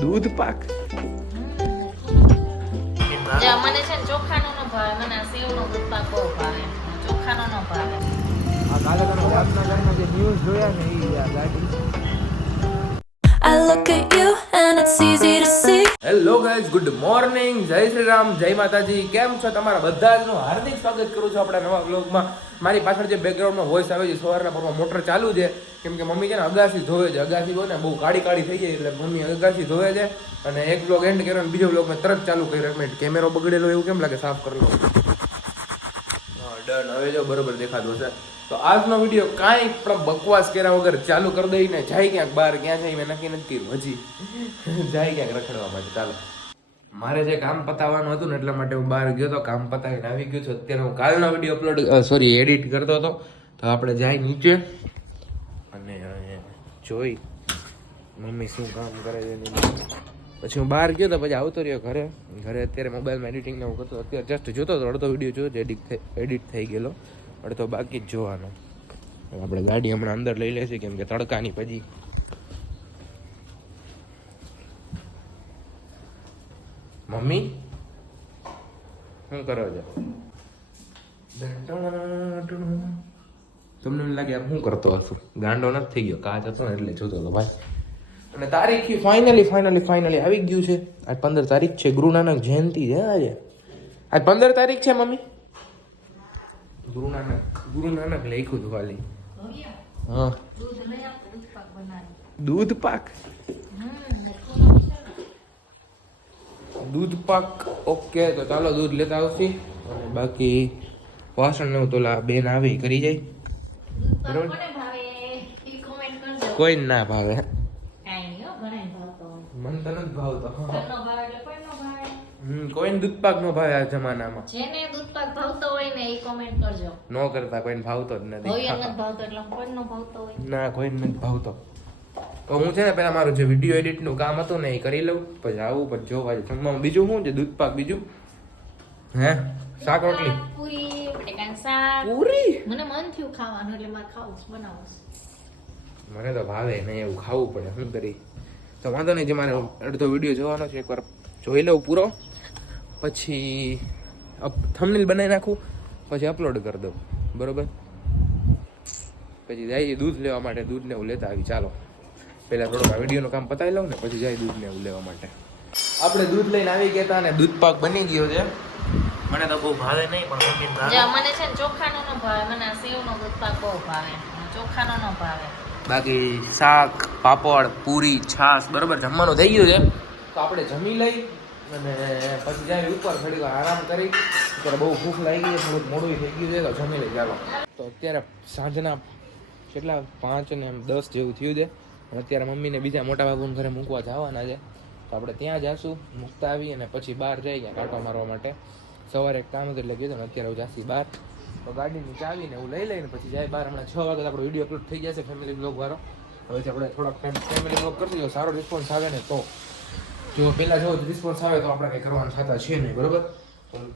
દૂધ પાક. મને છે ને ચોખાનો નો ભાવે મને આ સેવનો દૂધ પાક બહુ ભાવે. ચોખાનો નો ભાવે. આ કાલે તમે જામનગરના જે ન્યૂઝ જોયા ને એ આ ગાડી I look at you and it's easy to see. Hello guys good morning જય શ્રી રામ, જય માતાજી. કેમ છો તમારા બધા? જનું હાર્દિક સ્વાગત કરું છું આપણા નવા બ્લોગમાં મારી પાછળ જે બેકગ્રાઉન્ડમાં વોઇસ આવે છે, સવારના પરમાં મોટર ચાલુ છે. કેમ કે મમ્મી છે ને અગાસી ધોવે છે. અગાસી ધોવે ને, બહુ કાળી કાળી થઈ જાય એટલે મમ્મી અગાસી ધોવે છે. અને એક બ્લોગ એન્ડ કર્યો અને બીજો બ્લોગ મેં તરત ચાલુ કર્યો. મેં કેમેરો બગડેલો એવું કેમ લાગે? સાફ કરી ડન હવે જો બરોબર દેખાતું હશે. તો આજનો વીડિયો કાંઈ પણ બકવાસ કર્યા વગર ચાલુ કરી દઈને જાય ક્યાંક બહાર, ક્યાં જાય મેં નક્કી નથી કર્યું. હજી જાય ક્યાંક રખડવા માટે, ચાલો. મારે જે કામ પતાવવાનું હતું ને એટલા માટે હું બહાર ગયો તો કામ પતાવીને આવી ગયો છું. અત્યારે હું કાલનો વીડિયો અપલોડ સોરી એડિટ કરતો હતો. તો આપણે જાય નીચે. અને જોઈ. મમ્મી શું કામ કરે છે. પછી હું બહાર ગયો તો પછી આવતો રહ્યો ઘરે. ઘરે અત્યારે મોબાઈલમાં એડિટિંગ ને એવું કરતો અત્યારે જસ્ટ જોતો હતો અડધો વીડિયો જોયો એડિટ થઈ એડિટ થઈ ગયેલો. અડધો બાકી જ જોવાનો. આપણે ગાડી હમણાં અંદર લઈ લેશે કેમ કે તડકાની પછી મમ્મી? શું કરો છો? તમને એમ લાગે શું કરતો હશું? ગાંડો નથી થઈ ગયો. કાચ હતો ને એટલે જોતો હતો ભાઈ. અને તારીખ ફાઇનલી ફાઇનલી ફાઇનલી આવી ગયું છે. આજ પંદર તારીખ છે. ગુરુ નાનક જયંતિ છે આજે. આજ પંદર તારીખ છે મમ્મી? ગુરુ નાનક ગુરુ નાનક લખ્યું હતું ખાલી. હા. દૂધ લઈ પાક? દૂધ પાક ઓકે તો ચાલો દૂધ લેતા આવશી. અને બાકી વાસણ ને તો બેન આવી કરી જાય. બરોબર પાક કોને ભાવે? ઈ કોઈ ના ભાવે કાંઈ નહીં હો ઘણાય ભાવતો હોય મન તો નથી ભાવતો હમ કોઈને દૂધ નો ભાવે આ જમાનામાં. જેને દૂધપાક ભાવતો હોય ને એ કોમેન્ટ કરજો. નો કરતા કોઈને ભાવતો જ નથી. નથી ભાવતો એટલે કોઈનો ભાવતો હોય. ના કોઈને નથી ભાવતો. તો હું છે ને પેલા મારું જે વીડિયો એડિટનું કામ હતું ને એ કરી લઉં પછી આવું પછી જોવા જમવામાં બીજું શું છે? દૂધ પાક બીજું? હે? શાક રોટલી? પૂરી બટેકાનું શાક. પૂરી? મને મન થયું ખાવાનું એટલે મારે ખાવું બનાવું મને તો ભાવે નહીં એવું ખાવું પડે શું કરી તો વાંધો નહીં, જે મારે અડધો વીડિયો જોવાનો છે, એકવાર જોઈ લઉં પૂરો. પછી થંબનેલ બનાવી નાખું, પછી અપલોડ કરી દઉં. બરોબર? પછી જાય દૂધ લેવા માટે, દૂધ ને એવું લેતા આવી. ચાલો, પહેલા થોડુંક આ વિડીયોનું કામ પતાવી લઉં ને, પછી જાય દૂધ ને એવું લેવા માટે. આપણે દૂધ લઈને આવી ગયા હતા અને દૂધ પાક બની ગયો છે. મને તો બહુ ભાવે નહીં, પણ મમ્મી ભાવે. મને છે ચોખાનો ભાવે, મને સેવનો દૂધ પાક બહુ ભાવે. ચોખાનો ભાવે. બાકી શાક, પાપડ, પૂરી, છાશ બરોબર જમવાનું થઈ ગયું છે. તો આપણે જમી લઈ અને પછી જાય ઉપર થોડી વાર આરામ કરી. અત્યારે બહુ ભૂખ લાગી ગઈ થોડુંક મોડું થઈ ગયું છે, તો જમી લઈ ચાલો. તો અત્યારે સાંજના કેટલા? પાંચ ને એમ દસ જેવું થયું છે. અને અત્યારે મમ્મીને બીજા મોટા બાબુને ઘરે મૂકવા જવાના છે. તો આપણે ત્યાં જાશું, મૂકતા આવી અને પછી બહાર જઈ ગયા કાંટો મારવા માટે. સવારે એક કામ હતું એટલે કીધું ને, અત્યારે જાસી બહાર. તો ગાડીની ચાવીને હું લઈ લઈને પછી જાય બહાર હમણાં છ વાગે આપણો વીડિયો અપલોડ થઈ જશે ફેમિલી બ્લોગ વાળો. હવે આપણે થોડાક ટાઈમ ફેમિલી બ્લોગ કરી દઈએ સારો રિસ્પોન્સ આવે ને તો. જો પહેલાં જો રિસ્પોન્સ આવે તો આપણે કંઈ કરવાનું થતા છે નહીં બરોબર?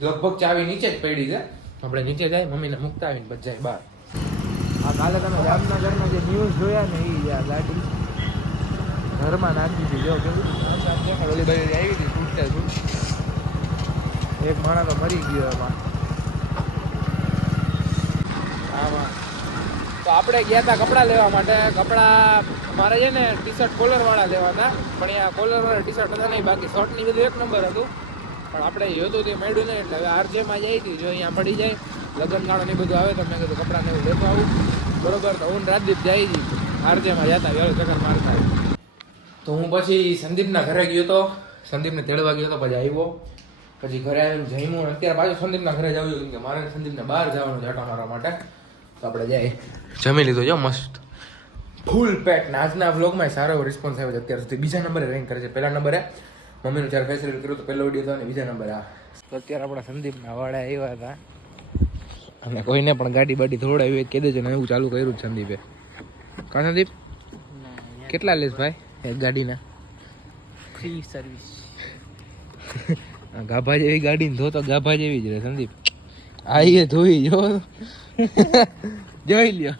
લગભગ ચાવી નીચે જ પડી છે. આપણે નીચે જાય મમ્મીને મૂકતા આવીને પછી જાય બહાર. આ કાલે તમે જામનગરમાં જે ન્યૂઝ જોયા ને એ આ ગાડી ઘરમાં નાખી દીધી. જો કેવું? ઓલી બાજુ આવી હતી તૂટતે તૂટ એક માણસ તો મરી ગયો એમાં. આમાં તો આપણે ગયા હતા કપડાં લેવા માટે. કપડાં મારે છે ને ટી શર્ટ કોલરવાળા લેવાના. પણ અહીંયા કોલરવાળા ટી શર્ટ હતા નહીં બાકી શર્ટની બધું એક નંબર હતું. પણ આપણે જોતું તે મળ્યું નહીં. એટલે હવે આરજેમાં જઈ હતી. જો અહીંયા પડી જાય, લગ્નગાળો ને બધું આવે, તો મેં કીધું કપડાં એવું લેતો આવું. બરોબર, તો હું રાજદીપ જાય હતી. આરજેમાં જતા વેળ ચક્કર મારતા તો હું પછી સંદીપના ઘરે ગયો તો, સંદીપને તેડવા ગયો હતો પછી આવ્યો પછી ઘરે આવીને જમ્યું. અત્યારે પાછું સંદીપના ઘરે જવું કે મારે સંદીપને બહાર જવાનું છે આટા મારવા માટે. તો આપણે જાય જમી લીધો જો મસ્ત. ફૂલ પેટ. ને આજના વ્લોગમાં સારો એવો રિસ્પોન્સ આવ્યો છે અત્યાર સુધી. બીજા નંબરે રેન્ક કરે છે. પહેલા નંબરે. મમ્મીનું જ્યારે ફેસિલિટી કર્યું તો પહેલો વીડિયો હતો અને બીજા નંબરે. આ. તો અત્યારે આપણા સંદીપના વાળા આવ્યા હતા. અને કોઈને પણ ગાડી બાડી ધોડાવી હોય કહી દેજો ને એવું ચાલુ કર્યું છે સંદીપે. કા સંદીપ? કેટલા લેસ ભાઈ એક ગાડીના? ફ્રી સર્વિસ આ ગાભા જેવી ગાડી ધો તો ગાભા જેવી જ રહે સંદીપ. આ એ ધોઈ જો જોઈ લ્યો.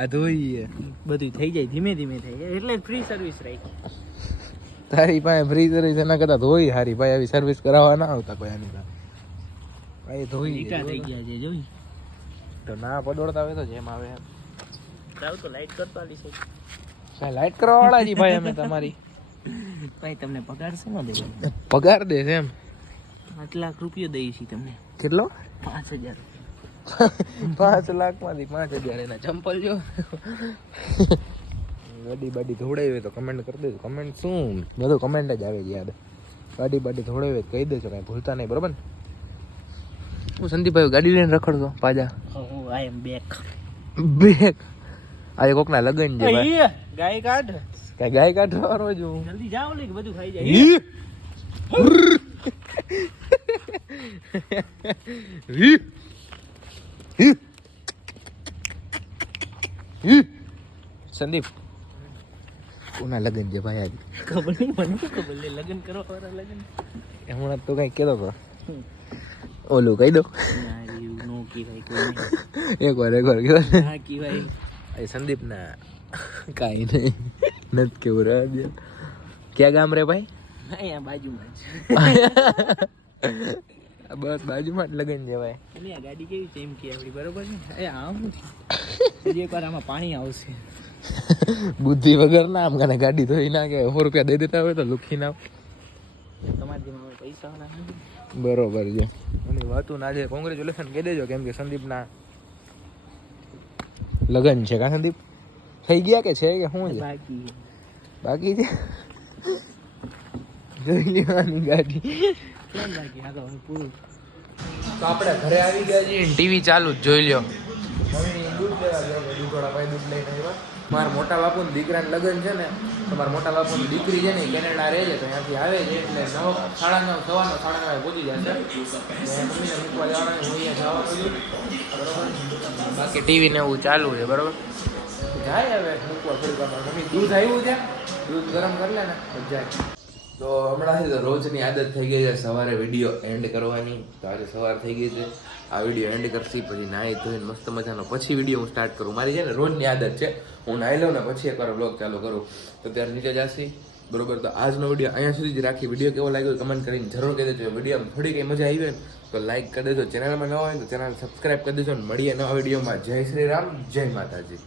આ ધોઈ બધું થઈ જાય ધીમે ધીમે થઈ એટલે ફ્રી સર્વિસ રાખી. તારી પાસે ફ્રી સર્વિસ એના કરતાં ધોઈ હારી ભાઈ આવી સર્વિસ કરાવવા ના આવતા કોઈ આની ભાઈ ધોઈ લીટા થઈ ગયા છે જોઈ. તો ના પડોળતા હોય તો જેમ આવે એમ. ચાલ તો લાઈટ કરતા છે કાંઈ લાઈટ કરવા વાળા જી ભાઈ અમે તમારી. ભાઈ તમને પગાર શું દેવાનો પગાર દે છે એમ. પાંચ લાખ રૂપિયા દઈએ છીએ તમને. કેટલો? પાંચ હજાર પાંચ લાખમાંથી પાંચ હજાર એના ચંપલ જો. ગાડી બાડી ધોડાવી હોય તો કમેન્ટ કરી દેજો. કમેન્ટ શું? બધું કમેન્ટ જ આવે યાદ ગાડી બાડી ધોડાવી હોય કહી દેજો કાંઈ ભૂલતા નહીં બરોબર હું સંદીપભાઈ ગાડી લઈને રખડતો પાજા હું આઈ એમ બેક બેક આજે કોકના લગન છે ભાઈ. ગાય કાઢ. કાંઈ ગાય કાઢવાનો જ હું જલ્દી જાઓ લે બધું ખાઈ જાય! સંદીપ. કોના લગન છે ભાઈ આજે? ખબર નહીં મને ખબર? લે લગ્ન કરો વાળા લગ્ન હમણાં તો કઈ કહેતો હતો ઓલું કહી દો એક વાર એક વાર કહેવાય. એ સંદીપ ના કાંઈ નહીં. નથી કેવું રહે ક્યાં ગામ રે ભાઈ? અહીંયા બાજુમાં બસ બાજુમાં જ લગન જવાય. અને આ ગાડી કેવી છે એમ કે આપણી બરોબર છે? એ આમ હજી એકવાર આમાં પાણી આવશે. બુદ્ધિ વગર ના આમ કાને ગાડી ધોઈ ના કે સો રૂપિયા દઈ દેતા હોય તો લુખી ના તમારી પૈસા બરોબર છે. અને વાતું ના છે કોંગ્રેચ્યુલેશન કહી દેજો કેમ કે સંદીપના લગન છે કા સંદીપ? થઈ ગયા કે છે કે શું છે? બાકી. બાકી છે? જોઈ લેવાની ગાડી. કેમ તો હવે પૂરું તો આપણે ઘરે આવી ગયા છીએ. ટીવી ચાલુ જ જોઈ લ્યો. મમ્મી દૂધ લેવા ગયો દૂધવાળા ભાઈ દૂધ લઈને આવ્યા. મારા મોટા બાપુનું દીકરાનું લગ્ન છે ને તો મારા મોટા બાપુની દીકરી છે ને કેનેડા રહે છે તો ત્યાંથી આવે છે એટલે નવ સાડા નવ સવારનો સાડા નવે પહોંચી જશે છે. મમ્મીને મૂકવા જવાના હું અહીંયા જવા બરોબર? બાકી ટીવી ને એવું ચાલુ છે બરોબર? જાય હવે મૂકવા થોડીક મમ્મી દૂધ આવ્યું છે દૂધ ગરમ કરી લે ને જાય. તો હમણાં તો રોજની આદત થઈ ગઈ છે. સવારે વીડિયો એન્ડ કરવાની. તો આજે સવાર થઈ ગઈ છે. આ વીડિયો એન્ડ કરશી, પછી નાહી ધોઈને મસ્ત મજાનો પછી વીડિયો હું સ્ટાર્ટ કરું. મારી છે ને રોજની આદત છે. હું નાહી લઉં ને પછી એકવાર બ્લોગ ચાલુ કરું. તો ત્યારે નીચે જાશી. બરોબર? તો આજનો વીડિયો અહીંયા સુધી જ રાખી. વીડિયો કેવો લાગ્યો કમેન્ટ કરીને જરૂર કહી દેજો. વિડીયોમાં થોડી કંઈ મજા આવી હોય તો લાઈક કરી દેજો. ચેનલમાં ન હોય તો ચેનલ સબસ્ક્રાઈબ કરી દેજો. અને મળીએ નવા વિડીયોમાં. જય શ્રી રામ, જય માતાજી.